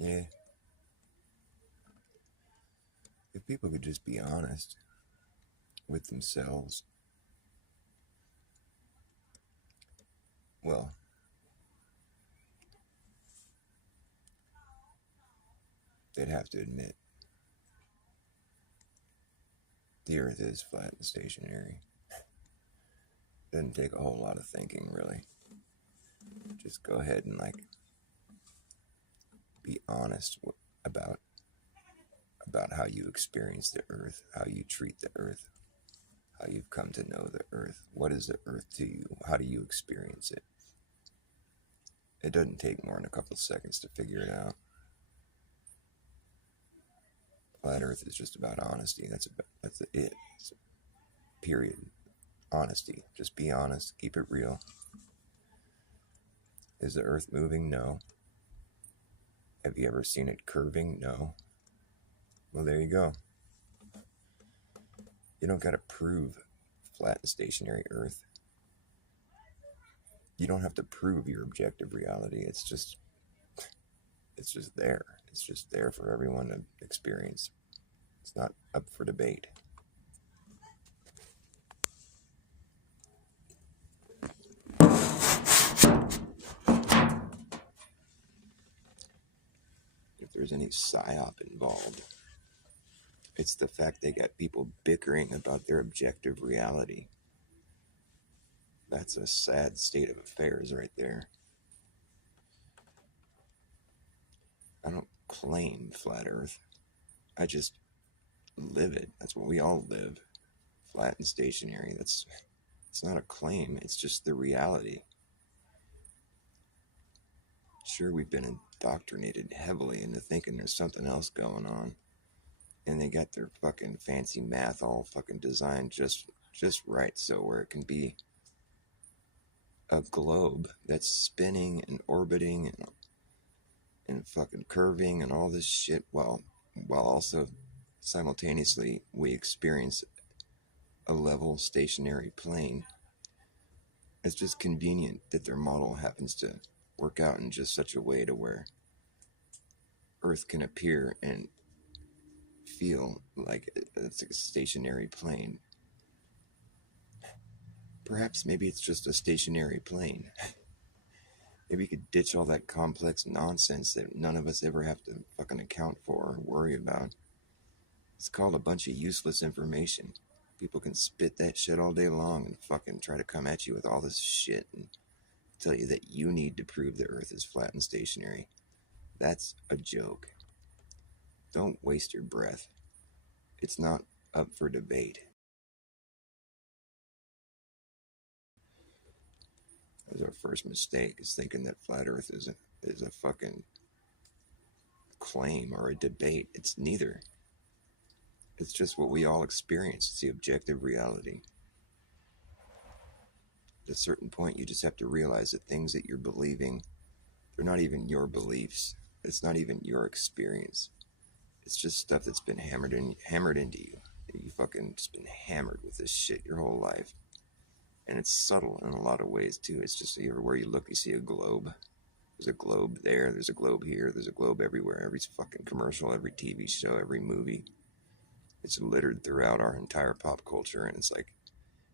Yeah, if people could just be honest with themselves, well, they'd have to admit the earth is flat and stationary. Doesn't take a whole lot of thinking, really. Just go ahead and, like, be honest about about how you experience the earth, how you treat the earth, how you've come to know the earth. What is the earth to you? How do you experience it? It doesn't take more than a couple of seconds to figure it out. Flat earth is just about honesty. That's it. Period. Honesty. Just be honest. Keep it real. Is the earth moving? No. Have you ever seen it curving? No. Well, there you go. You don't got to prove flat and stationary earth. You don't have to prove your objective reality. It's just there. It's just there for everyone to experience. It's not up for debate. If there's any psyop involved, it's the fact they got people bickering about their objective reality. That's a sad state of affairs right there. I don't claim flat earth. I just live it. That's what we all live. Flat and stationary. It's not a claim, it's just the reality. Sure, we've been indoctrinated heavily into thinking there's something else going on. And they got their fucking fancy math all fucking designed just right, so where it can be a globe that's spinning and orbiting and fucking curving and all this shit while also simultaneously we experience a level stationary plane. It's just convenient that their model happens to work out in just such a way to where Earth can appear and feel like it's a stationary plane. Perhaps maybe it's just a stationary plane. Maybe you could ditch all that complex nonsense that none of us ever have to fucking account for or worry about. It's called a bunch of useless information. People can spit that shit all day long and fucking try to come at you with all this shit and tell you that you need to prove the earth is flat and stationary. That's a joke. Don't waste your breath. It's not up for debate. That was our first mistake, is thinking that flat earth is a fucking claim or a debate. It's neither. It's just what we all experience. It's the objective reality. At a certain point, you just have to realize that things that you're believing, they're not even your beliefs. It's not even your experience. It's just stuff that's been hammered into you. You fucking just been hammered with this shit your whole life. And it's subtle in a lot of ways too. It's just everywhere you look, you see a globe. There's a globe there, there's a globe here, there's a globe everywhere. Every fucking commercial, every TV show, every movie. It's littered throughout our entire pop culture, and it's like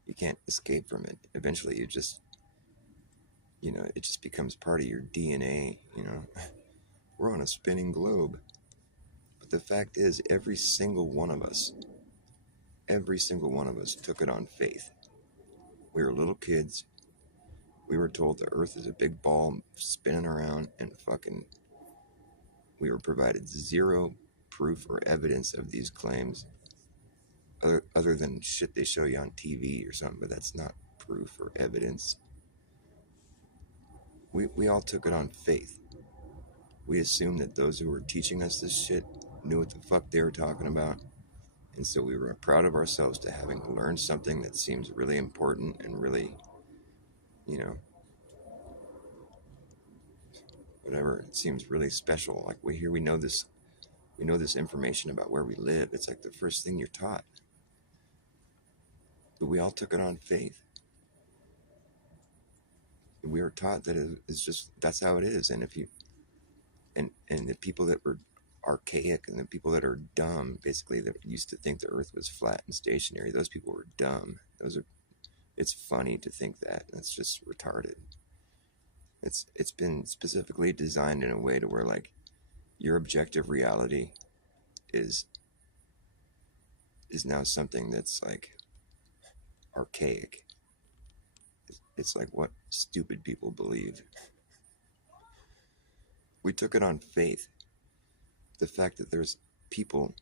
you can't escape from it. Eventually it just becomes part of your DNA. We're on a spinning globe. But the fact is, every single one of us took it on faith. We were little kids. We were told the earth is a big ball spinning around, and fucking we were provided zero proof or evidence of these claims other than shit they show you on TV or something, but that's not proof or evidence. We all took it on faith. We assumed that those who were teaching us this shit knew what the fuck they were talking about. And so we were proud of ourselves to having learned something that seems really important and really, whatever, it seems really special. Like we know this information about where we live. It's like the first thing you're taught. But we all took it on faith. We were taught that it's just, that's how it is. And if you And the people that were archaic and the people that are dumb, basically, that used to think the earth was flat and stationary, those people were dumb. It's funny to think that. That's just retarded. It's been specifically designed in a way to where, like, your objective reality is now something that's like archaic. It's like what stupid people believe. We took it on faith. The fact that there's people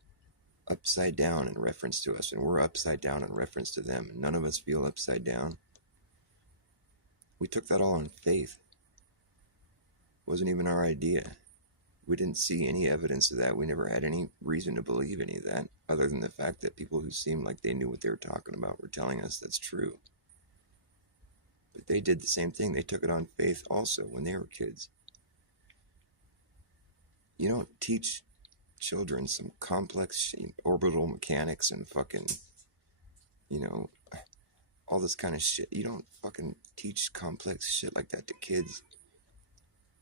upside down in reference to us, and we're upside down in reference to them, and none of us feel upside down. We took that all on faith. It wasn't even our idea. We didn't see any evidence of that. We never had any reason to believe any of that, other than the fact that people who seemed like they knew what they were talking about were telling us that's true. But they did the same thing. They took it on faith also when they were kids. You don't teach children some complex orbital mechanics and fucking, all this kind of shit. You don't fucking teach complex shit like that to kids.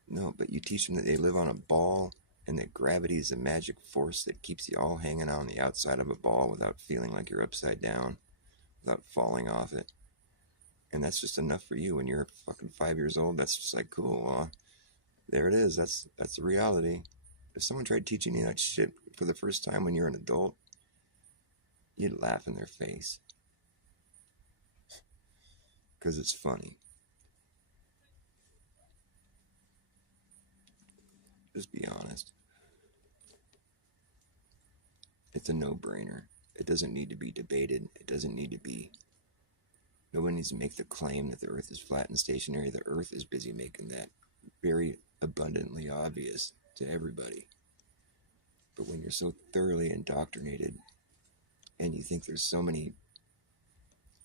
No, but you teach them that they live on a ball and that gravity is a magic force that keeps you all hanging on the outside of a ball without feeling like you're upside down, without falling off it. And that's just enough for you when you're fucking 5 years old. That's just like, cool, well, there it is. That's the reality. If someone tried teaching you that shit for the first time when you're an adult, you'd laugh in their face. Because it's funny. Just be honest. It's a no-brainer. It doesn't need to be debated. It doesn't need to be... Nobody needs to make the claim that the earth is flat and stationary. The earth is busy making that very abundantly obvious to everybody. But when you're so thoroughly indoctrinated and you think there's so many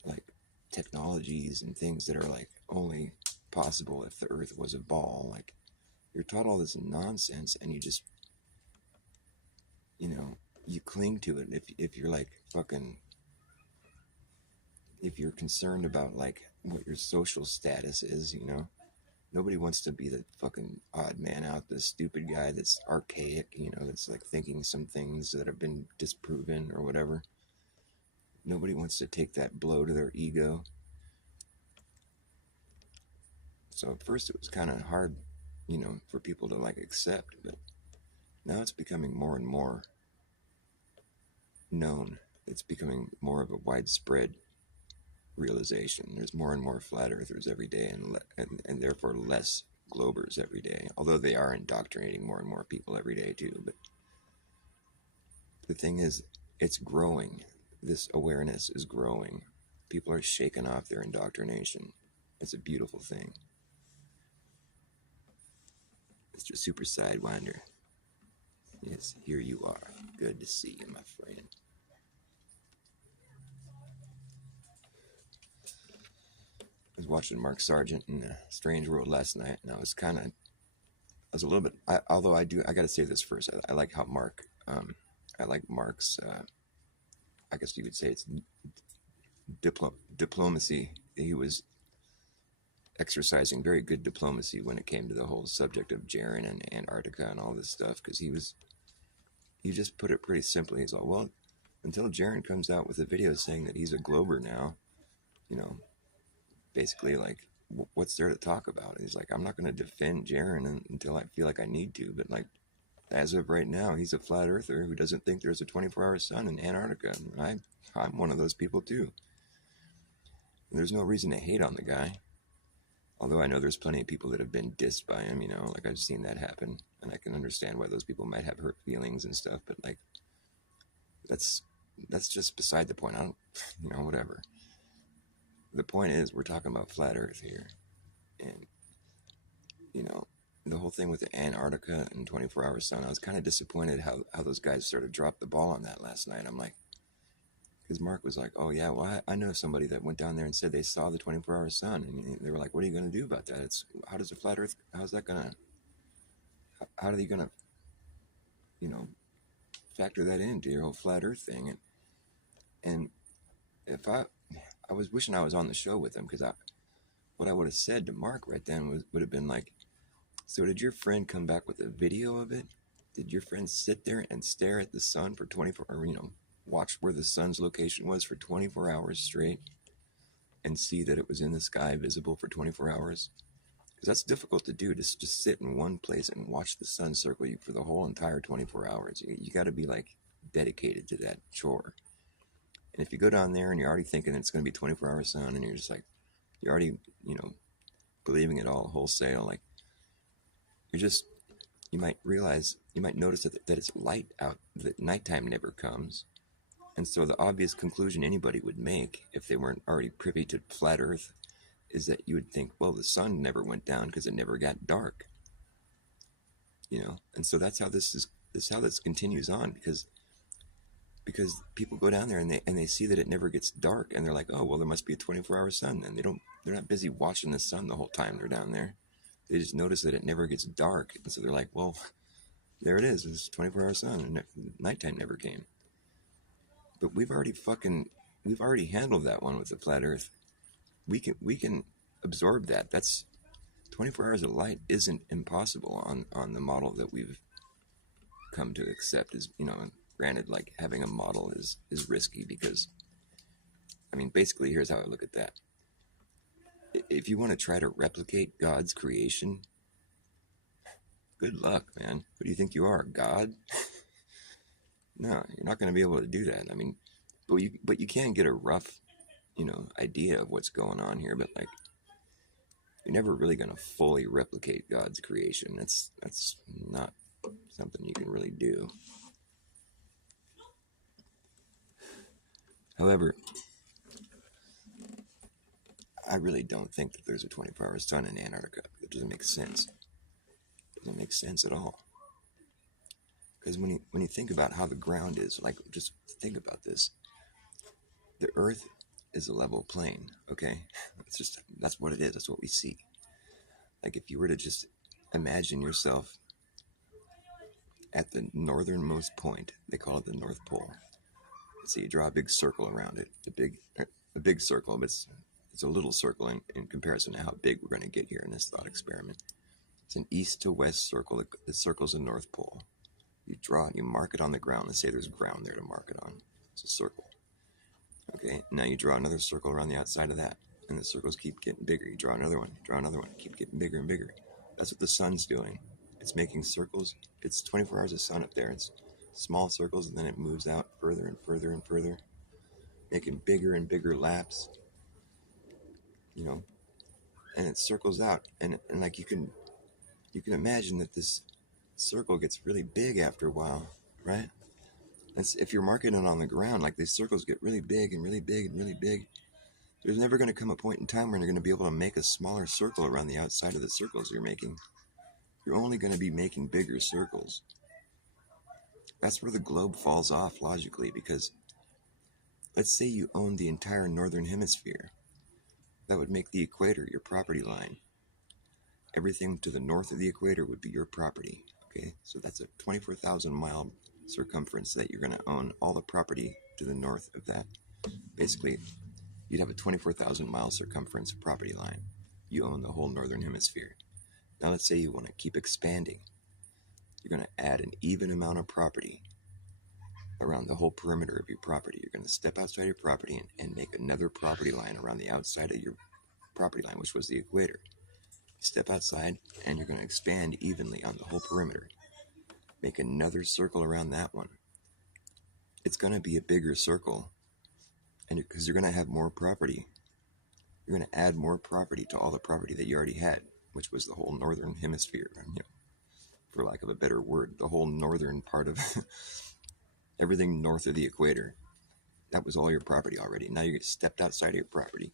like technologies and things that are like only possible if the earth was a ball, like you're taught all this nonsense and you just, you cling to it. If you're like fucking, if you're concerned about like what your social status is, nobody wants to be the fucking odd man out, the stupid guy that's archaic, that's like thinking some things that have been disproven or whatever. Nobody wants to take that blow to their ego. So at first it was kind of hard, for people to like accept, but now it's becoming more and more known. It's becoming more of a widespread realization. There's more and more flat earthers every day, and therefore less globers every day, although they are indoctrinating more and more people every day too. But the thing is, it's growing. This awareness is growing. People are shaking off their indoctrination. It's a beautiful thing. Mr. Super Sidewinder. Yes, here you are. Good to see you, my friend. I was watching Mark Sargent in Strange World last night, and I was a little bit, I got to say this first. I like how I like Mark's, I guess you could say it's diplomacy. He was exercising very good diplomacy when it came to the whole subject of Jaren and Antarctica and all this stuff, because he just put it pretty simply. He's like, well, until Jaren comes out with a video saying that he's a glober now, basically like, what's there to talk about? He's like, I'm not going to defend Jaren until I feel like I need to, but like, as of right now, he's a flat earther who doesn't think there's a 24-hour sun in Antarctica. And I'm one of those people too. And there's no reason to hate on the guy. Although I know there's plenty of people that have been dissed by him, like I've seen that happen. And I can understand why those people might have hurt feelings and stuff, but like, that's just beside the point. I don't, whatever. The point is, we're talking about flat earth here. And, the whole thing with the Antarctica and 24-hour sun, I was kind of disappointed how those guys sort of dropped the ball on that last night. I'm like, because Mark was like, oh yeah, well, I know somebody that went down there and said they saw the 24-hour sun. And they were like, what are you going to do about that? How does the flat earth, how's that going to, how are they going to, factor that into your whole flat earth thing? And if I was wishing I was on the show with him, because what I would have said to Mark right then would have been like, So did your friend come back with a video of it? Did your friend sit there and stare at the sun for 24, or watch where the sun's location was for 24 hours straight and see that it was in the sky visible for 24 hours? Because that's difficult to do, to just sit in one place and watch the sun circle you for the whole entire 24 hours. You got to be like dedicated to that chore. And if you go down there and you're already thinking it's going to be 24-hour sun, and you're just like, you're already, believing it all wholesale, like, you might notice that it's light out, that nighttime never comes. And so the obvious conclusion anybody would make, if they weren't already privy to flat Earth, is that you would think, well, the sun never went down because it never got dark. And so that's how this continues on, because people go down there and they see that it never gets dark, and they're like, oh, well, there must be a 24-hour sun. And they're not busy watching the sun the whole time they're down there. They just notice that it never gets dark, and so they're like, well, there it is. It's 24-hour sun, and nighttime never came. But we've already handled that one with the flat Earth. We can absorb that. That's 24 hours of light isn't impossible on the model that we've come to accept. As granted, like, having a model is risky, because basically, here's how I look at that. If you want to try to replicate God's creation, good luck, man. What do you think you are, God? No, you're not going to be able to do that. But you can get a rough, idea of what's going on here. But like, you're never really going to fully replicate God's creation. That's not something you can really do. However, I really don't think that there's a 24-hour sun in Antarctica. It doesn't make sense. It doesn't make sense at all. Because when you think about how the ground is, like, just think about this. The Earth is a level plane, okay? That's what it is. That's what we see. Like, if you were to just imagine yourself at the northernmost point, they call it the North Pole. So you draw a big circle around it, a big circle, but it's a little circle in comparison to how big we're going to get here in this thought experiment. It's an east to west circle that circles the North Pole. You draw it, you mark it on the ground. Let's say there's ground there to mark it on. It's a circle. Okay, now you draw another circle around the outside of that, and the circles keep getting bigger. You draw another one, keep getting bigger and bigger. That's what the sun's doing. It's making circles. It's 24 hours of sun up there. It's small circles, and then it moves out further and further and further, making bigger and bigger laps. And it circles out, and like, you can imagine that this circle gets really big after a while, right? If you're marking it on the ground, like, these circles get really big and really big and really big. There's never going to come a point in time where you're going to be able to make a smaller circle around the outside of the circles you're making. You're only going to be making bigger circles. That's where the globe falls off logically, because let's say you own the entire northern hemisphere. That would make the equator your property line. Everything to the north of the equator would be your property. Okay, so that's a 24,000 mile circumference that you're going to own all the property to the north of that. Basically, you'd have a 24,000 mile circumference property line. You own the whole northern hemisphere. Now let's say you want to keep expanding. You're going to add an even amount of property around the whole perimeter of your property. You're going to step outside your property and make another property line around the outside of your property line, which was the equator. Step outside, and you're going to expand evenly on the whole perimeter. Make another circle around that one. It's going to be a bigger circle, and because you're going to have more property. You're going to add more property to all the property that you already had, which was the whole northern hemisphere, for lack of a better word, the whole northern part of everything north of the equator. That was all your property already. Now you stepped outside of your property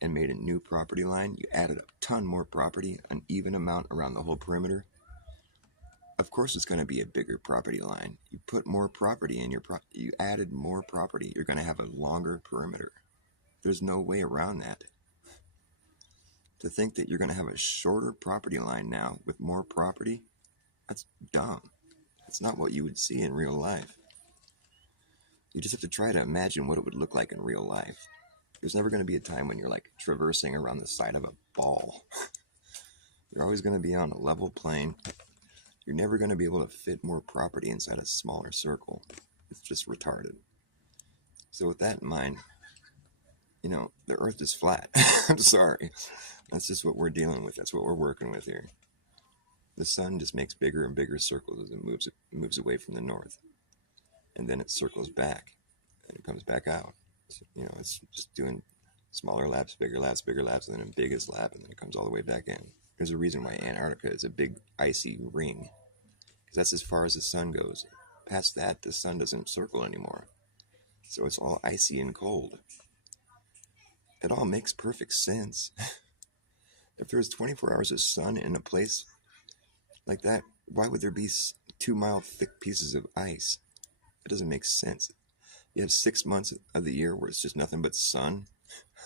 and made a new property line. You added a ton more property, an even amount around the whole perimeter. Of course it's going to be a bigger property line. You put more property in you added more property. You're going to have a longer perimeter. There's no way around that. To think that you're going to have a shorter property line now with more property, that's dumb. That's not what you would see in real life. You just have to try to imagine what it would look like in real life. There's never going to be a time when you're like traversing around the side of a ball. You're always going to be on a level plane. You're never going to be able to fit more property inside a smaller circle. It's just retarded. So with that in mind, the earth is flat. I'm sorry. That's just what we're dealing with. That's what we're working with here. The sun just makes bigger and bigger circles as it moves away from the north. And then it circles back and it comes back out. So, it's just doing smaller laps, bigger laps, and then a biggest lap, and then it comes all the way back in. There's a reason why Antarctica is a big icy ring, because that's as far as the sun goes. Past that, the sun doesn't circle anymore. So it's all icy and cold. It all makes perfect sense. If there's 24 hours of sun in a place like that, why would there be 2-mile thick pieces of ice? It doesn't make sense. You have 6 months of the year where it's just nothing but sun.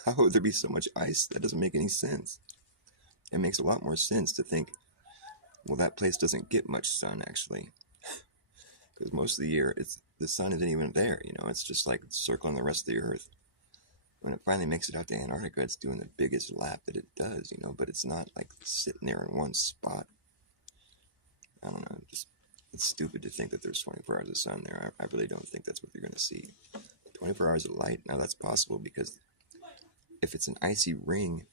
How would there be so much ice? That doesn't make any sense. It makes a lot more sense to think, well, that place doesn't get much sun, actually. Because most of the year, the sun isn't even there, It's just like circling the rest of the earth. When it finally makes it out to Antarctica, it's doing the biggest lap that it does, But it's not like sitting there in one spot. I don't know, it's stupid to think that there's 24 hours of sun there. I really don't think that's what you're going to see. 24 hours of light, now that's possible because if it's an icy ring,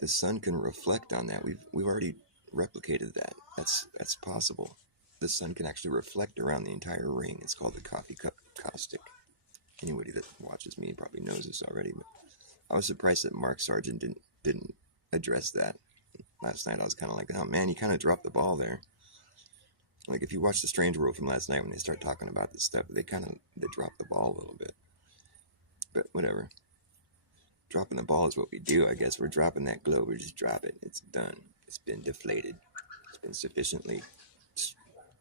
the sun can reflect on that. We've already replicated that. That's possible. The sun can actually reflect around the entire ring. It's called the coffee cup caustic. Anybody that watches me probably knows this already, but I was surprised that Mark Sargent didn't address that. Last night I was kind of like, oh man, you kind of dropped the ball there. Like if you watch The Strange World from last night when they start talking about this stuff, they drop the ball a little bit. But whatever. Dropping the ball is what we do, I guess. We're dropping that globe. We just drop it. It's done. It's been deflated. It's been sufficiently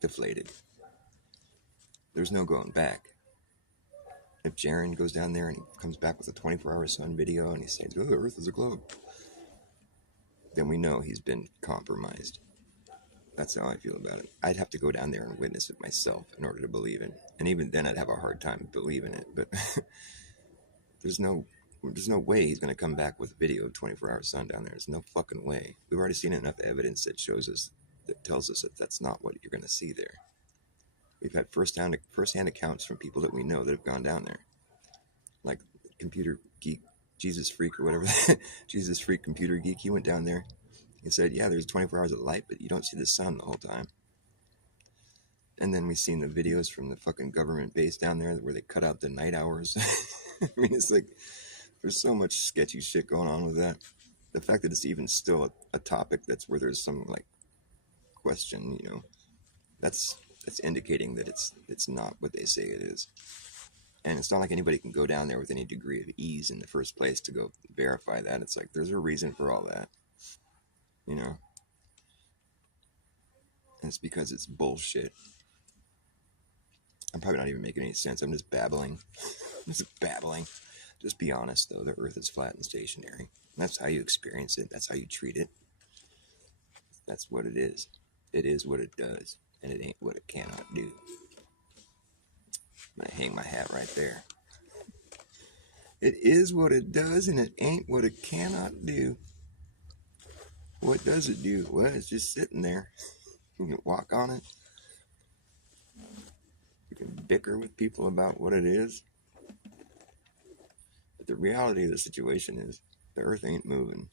deflated. There's no going back. If Jaron goes down there and he comes back with a 24-hour sun video and he says, oh, the Earth is a globe, then we know he's been compromised. That's how I feel about it. I'd have to go down there and witness it myself in order to believe it. And even then I'd have a hard time believing it. But there's no way he's going to come back with a video of 24-hour sun down there. There's no fucking way. We've already seen enough evidence that tells us that that's not what you're going to see there. We've had first-hand accounts from people that we know that have gone down there. Like Computer Geek, Jesus Freak or whatever. Jesus Freak Computer Geek. He went down there. He said, yeah, there's 24 hours of light, but you don't see the sun the whole time. And then we've seen the videos from the fucking government base down there where they cut out the night hours. I mean, it's like, there's so much sketchy shit going on with that. The fact that it's even still a topic that's where there's some like question, that's indicating that it's not what they say it is. And it's not like anybody can go down there with any degree of ease in the first place to go verify that. It's like there's a reason for all that. And it's because it's bullshit. I'm probably not even making any sense. I'm just babbling. Just be honest, though. The Earth is flat and stationary. That's how you experience it. That's how you treat it. That's what it is. It is what it does, and it ain't what it cannot do. I'm going to hang my hat right there. It is what it does, and it ain't what it cannot do. What does it do? Well, it's just sitting there. You can walk on it. You can bicker with people about what it is. But the reality of the situation is the Earth ain't moving.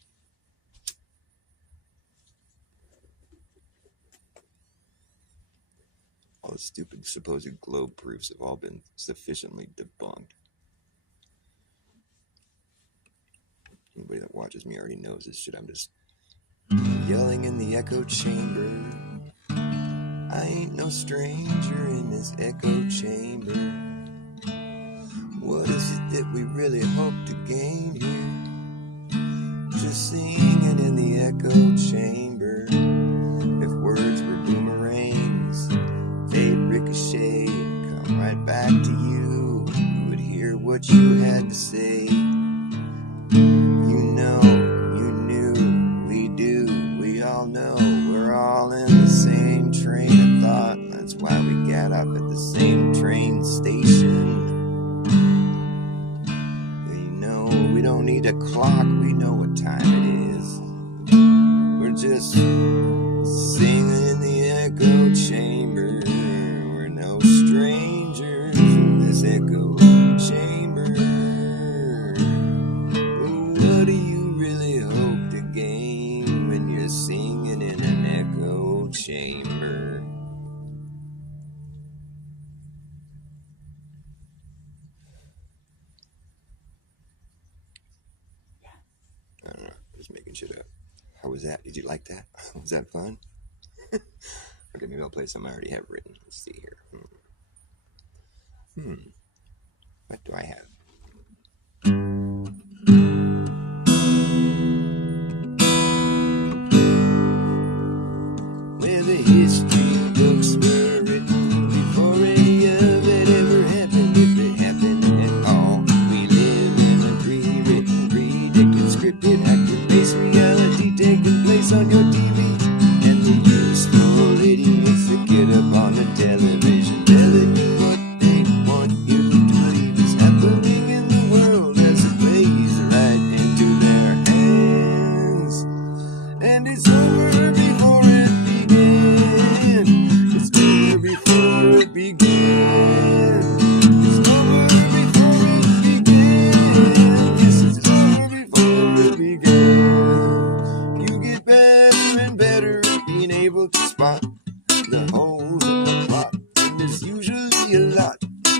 All the stupid supposed globe proofs have all been sufficiently debunked. Anybody that watches me already knows this shit. I'm just yelling in the echo chamber. I ain't no stranger in this echo chamber. What is it that we really hope to gain here? Just singing in the echo chamber. If words were boomerangs, they'd ricochet and come right back to you. You would hear what you had to say. We're all in the same train of thought. That's why we got up at the same train station. We don't need a clock, we know what time it is. We're just just making shit up. How was that? Did you like that? Was that fun? Okay, maybe I'll play some I already have written. Let's see here. What do I have? Where the history books were written before any of it ever happened, if it happened at all. We live in a pre-written, predicted, scripted, actor-based reality taking place on your TV. And the useful idiots that get up on the television telling you what they want you to believe is happening in the world as it plays right into their hands. And it's over before it began. It's over before it began. It's over before it began. Yes, it's over before it began. You get better and better at being able to spot the holes in the plot, and there's usually a lot.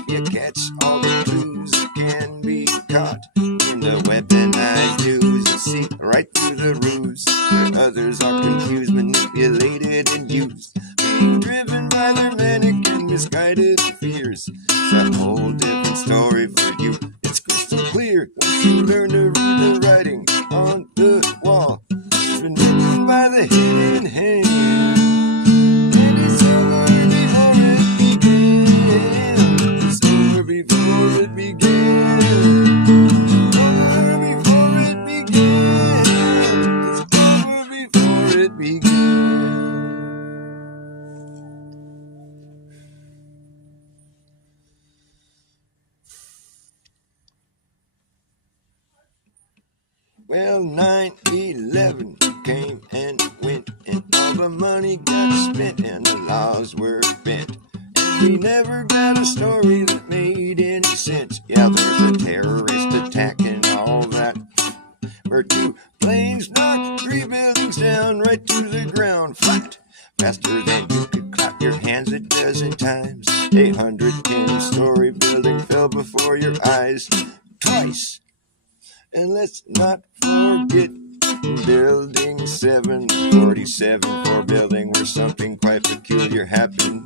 You catch all the clues that can be caught in the weaponized news. You see right through the ruse, where others are confused, manipulated, and used, being driven by their manic and misguided fears. It's a whole different story for you. It's crystal clear once you learn to read the writing on the wall. It's been written by the hidden hand. And it's over before it began. It's over before it began. Over before it began. It's over before it began. Well, 9/11 came and went, and all the money got spent, and the laws were bent. And we never got a story that made any sense. Yeah, there's a terrorist attack and all that, where 2 planes knocked 3 buildings down right to the ground flat. Faster than you could clap your hands a dozen times. 810-story building fell before your eyes twice. And let's not forget Building 747, for building where something quite peculiar happened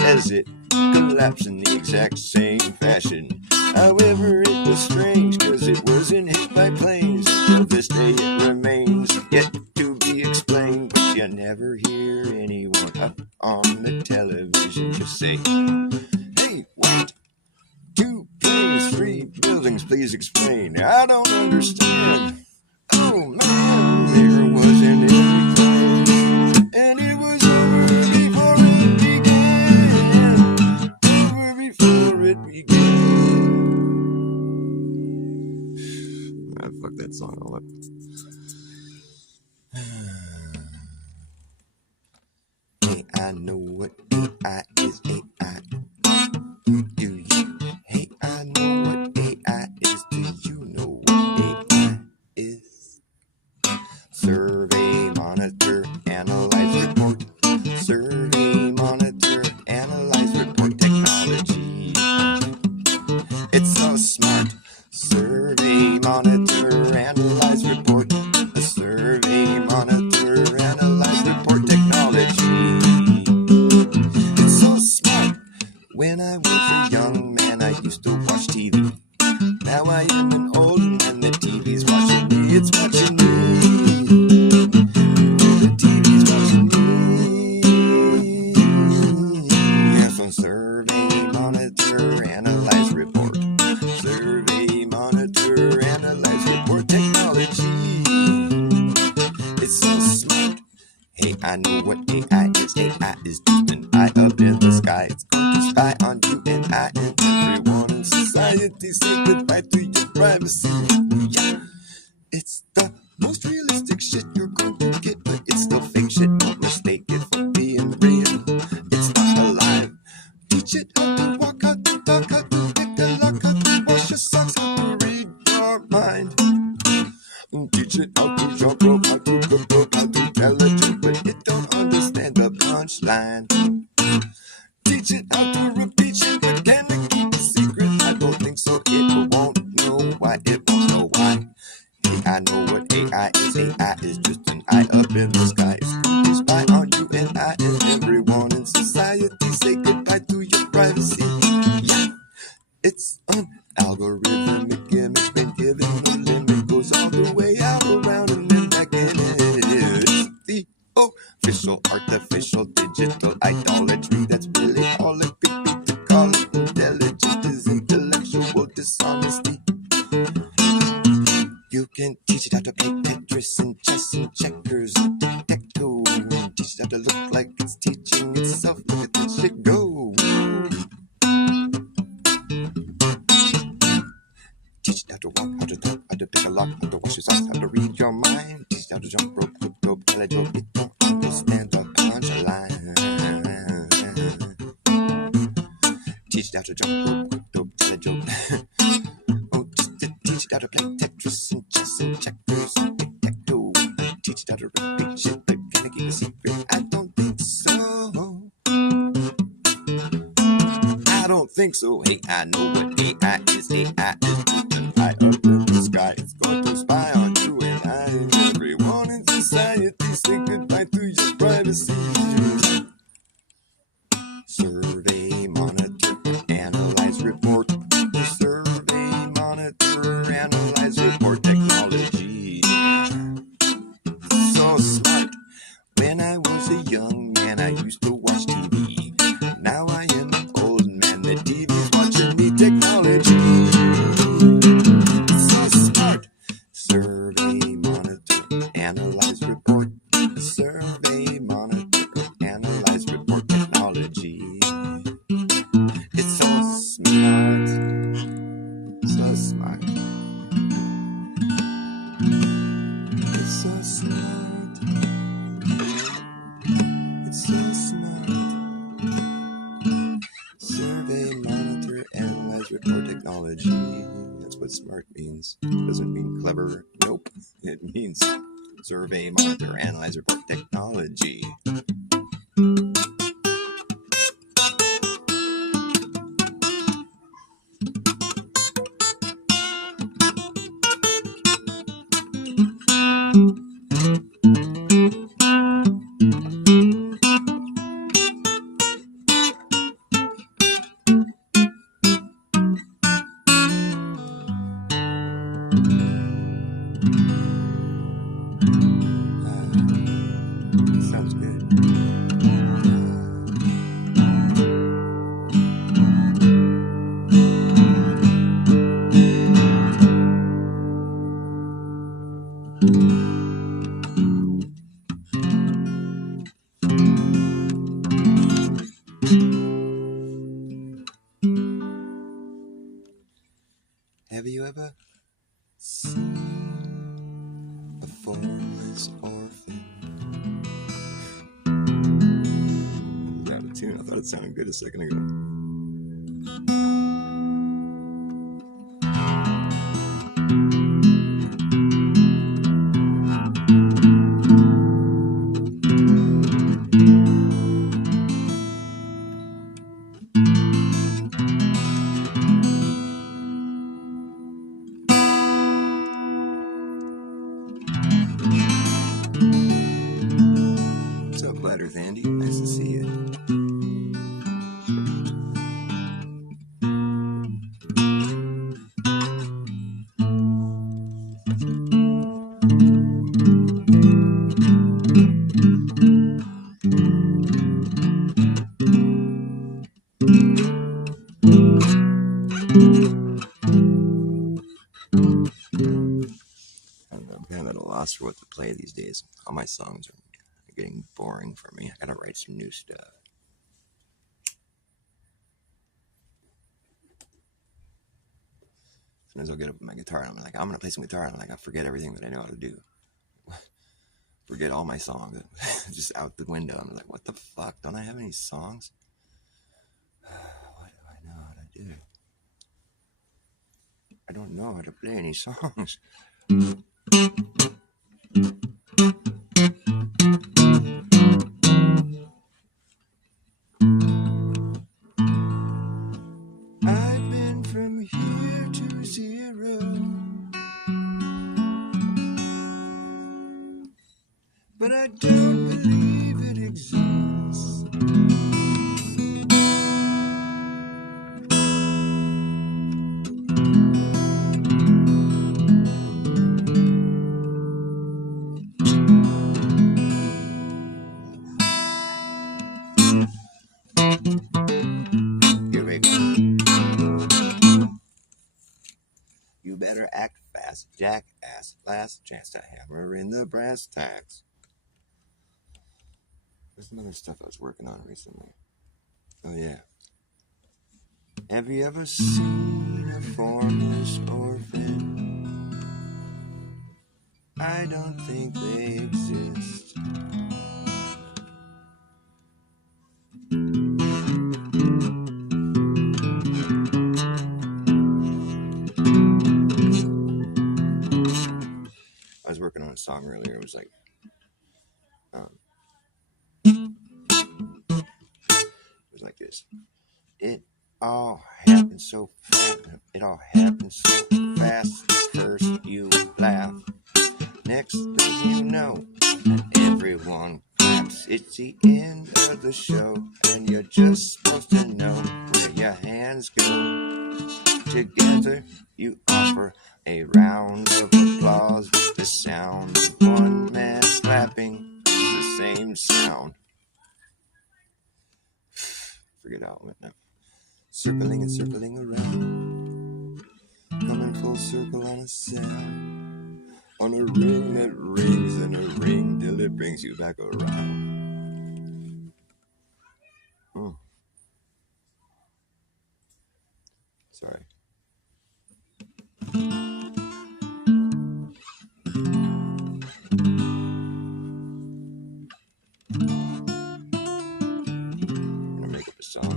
as it collapsed in the exact same fashion. However, it was strange, cause it wasn't hit by planes. Until this day it remains yet to be explained. But you never hear anyone up on the television just say, hey, wait, 2 planes, 3 buildings, please explain. I don't understand. Oh man, there wasn't any plane, and it was over before it began. Over before it began. I fucked that song all up. Hey, I know what AI is. AI. Do you? Hey, I know what AI is. Do you know what AI is? Survey, monitor, analyze, report. Survey, monitor, analyze, report technology. It's so smart. Survey, monitor, analyze, report. A survey, monitor, analyze, report technology. It's so smart. When I was a young man, I used to watch TV. Now I am an old man, the TV's watching me. It's watching me. The TV's watching me. Yes, on survey, monitor, analyze, report. Survey, monitor, analyze, report technology. It's so smart. Hey, I know what AI is. AI is just an eye up in the sky. It's going to spy on you and I and everyone in society. Say goodbye to your privacy. Yeah. It's the most realistic shit you're going to get, but it's still fake shit. Don't mistake it for being real. It's not alive. Teach it how to walk, how to talk, how to pick a lock, how to wash your socks, how to read your mind. Teach it how to jump rope, how to cook rope, how to tell a joke, but it don't understand the punchline. Teach it how to repeat shit, but can it keep a secret? I don't think so. It won't know why. It won't know why. Hey, I know what AI is. AI is just an eye up in the sky. It's going to spy on you and I and everyone in society. Say goodbye to your privacy. Yeah, it's an algorithmic image been given no limit. Goes all the way out around and then back in it. It's the official artificial digital idolatry. That's really all it could be to call it intelligent is intellectual dishonesty. You can teach it how to play Tetris and chess and checkers and tic-tac-toe. Teach it how to look like it's teaching itself. Look at that shit go. Teach it how to walk, how to talk, how to pick a lock, how to wash your socks, how to read your mind. Teach it how to jump rope, flip rope, telejoke. It don't understand the punchline. Teach it how to jump rope, quick dope, telejoke. Oh, just to teach it how to play Tetris and chess and checkers and tic-tac-toe. Teach it how to rip big shit, but can I keep a secret? I don't think so. I don't think so. Hey, I know what AI is. AI is just an eye up in the sky. It's going to spy on you and I and everyone in society. Say goodbye to your privacy. Survey, monitor, analyze, report. Survey, monitor, analyze, report technology. So smart. When I was a young man, I used to watch TV. Now I am an old man. The TV's watching me. Technology. So smart. Survey, monitor, analyze, report. Survey, monitor, analyze, report technology. It's so smart. So smart. It's so smart. It's so smart. Survey, monitor, analyze, report technology. That's what smart means. It doesn't mean clever. Nope. It means survey, monitor, analyze, report technology. Sounds good. Have you ever seen a formless orphan? Out of tune. I thought it sounded good a second ago. What's up, Letters Andy? Nice to see you. I'm kind of at a loss for what to play these days. All my songs are getting boring for me. I gotta write some new stuff. Sometimes I'll get up with my guitar and I'm like, I'm gonna play some guitar, and I'm like, I forget everything that I know how to do. Forget all my songs. Just out the window. I'm like, what the fuck? Don't I have any songs? What do I know how to do? I don't know how to play any songs. I've been from here to zero. but I don't believe it exists. Here we go. You better act fast, jackass. Last chance to hammer in the brass tacks. There's some other stuff I was working on recently. Oh, yeah. Have you ever seen a formless orphan? I don't think they exist. I was working on a song earlier. It was like, this. It all happened so fast. It all happened so fast. First you laugh. Next thing you know, everyone claps. It's the end of the show, and you're just supposed to know where your hands go. Together you offer a round of applause. The sound of one man clapping is the same sound. Forget how it went now. Circling and circling around, coming full circle on a sound, on a ring that rings and a ring till it brings you back around. Sorry. I'm gonna make up a song.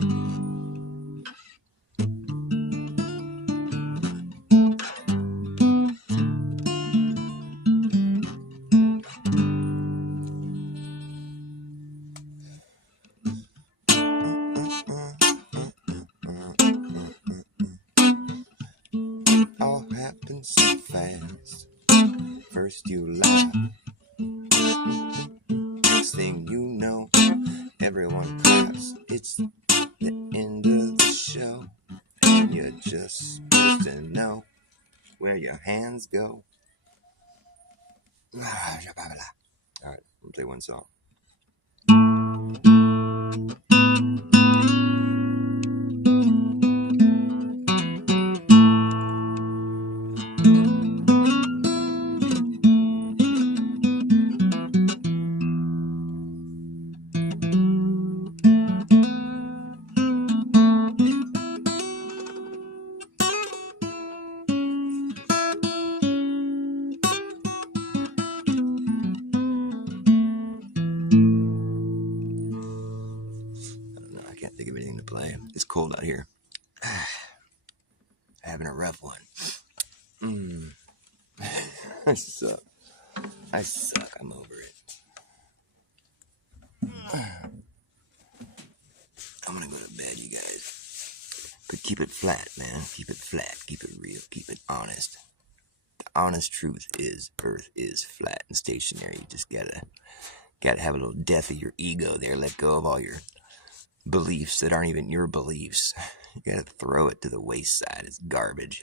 All happens so fast. First you laugh. Next thing you know, everyone claps. It's the end of the show, and you're just supposed to know where your hands go. Alright, we'll play one song. It's cold out here. Having a rough one. I suck. I'm over it. I'm gonna go to bed, you guys. But keep it flat, man. Keep it flat. Keep it real. Keep it honest. The honest truth is Earth is flat and stationary. You just gotta have a little death of your ego there. Let go of all your beliefs that aren't even your beliefs. You gotta throw it to the wayside. It's garbage.